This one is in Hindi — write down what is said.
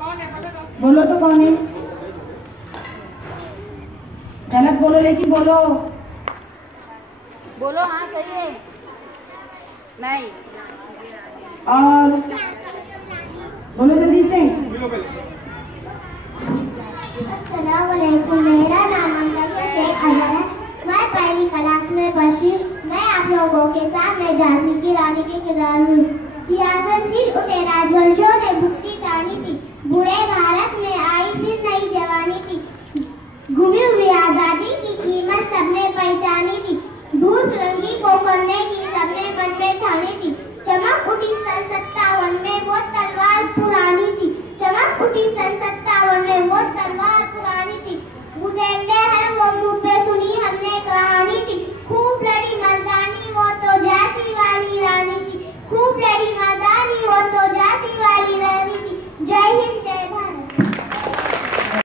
बोलो तो कौन है? गलत बोलो लेकिन बोलो। बोलो हाँ सही है। नहीं और बोलो जल्दी से।